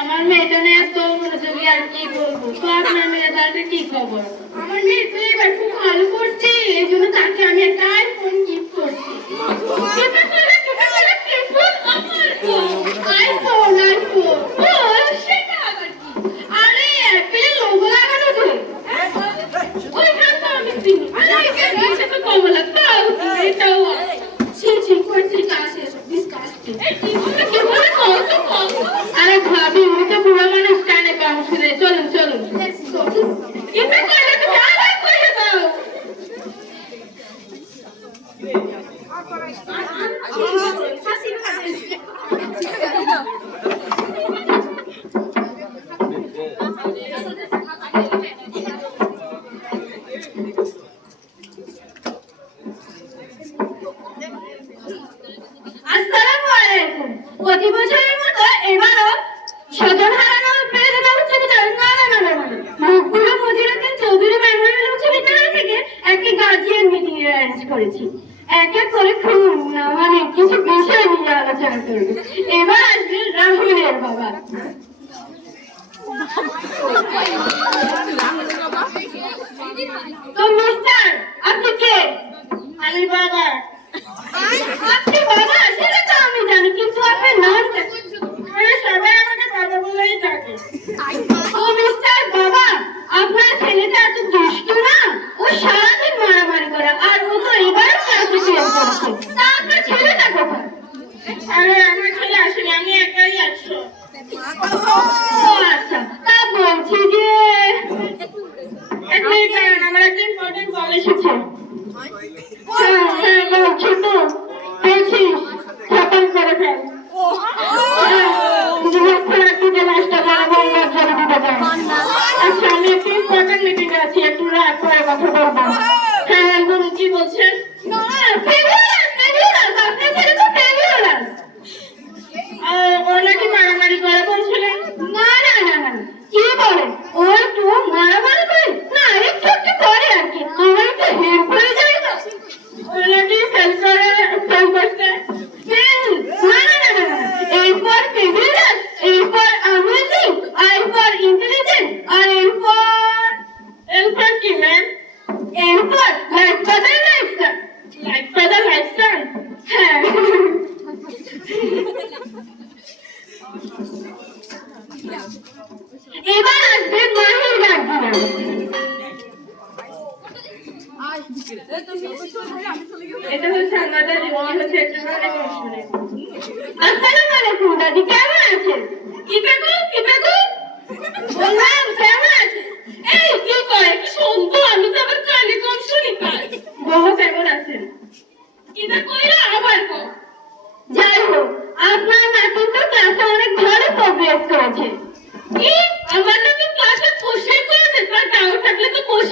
আমার মেয়েটা নিয়ে এত মনোযোগী আর কি বলবো। তো আপনার মেয়েটার কি খবর? আমার মেয়ে তো এবার খুব ভালো করছে, এই জন্য তাকে আমি একটা আইফোন গিফট করছি। আইফোন আইফোন সেটা আবার কি? আরে অ্যাপেল লোগো লাগানো তো ওইখান তো আমি চিনি। আরে তো কমলা তাও এটাও ছি করছি কাছে ডিসকাস্টিং। কি বলে কত কত। আরে ভাবি ওই তো বুড়া মানুষ কানে কাম শুনে চলুন চলুন এটা করে তো আবার করে দাও। আসসালামু আলাইকুম। প্রতি বছরের মতো এবারও স্বজন হারানো প্রেরণা উচ্চ বিদ্যালয় মুখগুলো মজিরুদ্দিন চৌধুরী মেমোরিয়াল উচ্চ বিদ্যালয় থেকে একটি গার্জিয়ান মিটিং অ্যারেঞ্জ করেছি। এক এক করে খুব মানে কিছু বিষয় নিয়ে আলোচনা করব। এবার আসবে রাহুলের বাবা। তো মিস্টার আপনি কে? আমি বাবা। আপনি বাবা সেটা তো আমি জানি, কিন্তু আপনার নামটা সবাই আমাকে বাবা বলেই ডাকে। ও মিস্টার বাবা, আপনার ছেলেটা এত দুষ্টু না, ও সারাদিন মারামারি করে, আর ও তো এবার ক্লাসে ফেল করেছে। তা আপনার ছেলেটা কোথায়? আরে আমার ছেলে আসেনি, আমি একাই আছি। ও আচ্ছা, তা বলছি যে এক মিনিট দাঁড়ান, আমার একটা ইম্পর্টেন্ট কল এসেছে। হ্যাঁ বলছি তো, বলছিস খতম করে ফেল। আচ্ছা আমি একটু ইম্পর্টেন্ট মিটিং আছি, একটু রাত পরে কথা বলবো। হ্যাঁ বলুন কি বলছেন? ও নাকি মারামারি করে বলছিলেন? না না না না, কি বলেন? ও একটু মারামারি করে না, একটু একটু করে আর কি, আমার একটু হেল্প হয়ে যায় তো। ও নাকি ফেল করে, ফেল করতে না না না না, এরপর ফেভিরাস, এরপর অ্যামেজিং, এরপর ইন্টেলিজেন্ট, আর এরপর কি ম্যাম? এরপর লাইফ বাদার লাইফস্টাইল। লাইফ বাদার লাইফস্টাইল? হ্যাঁ। এবার আসবে মাহির গার্জিয়ান। এটা হচ্ছে আমাদের জীবন হচ্ছে একটা মানে মশলে। আসসালামু আলাইকুম দাদি, কেমন আছেন? কি কাকু বললাম কেমন আছেন? এই কি করে কি শুনতো, আমি তো আবার কানে কম শুনি পাই। বহু কেমন আছেন? কিটা কইরা আবার কো। যাই হোক, আপনার নাতি তো ক্লাসে অনেক ভালো প্রোগ্রেস করেছে।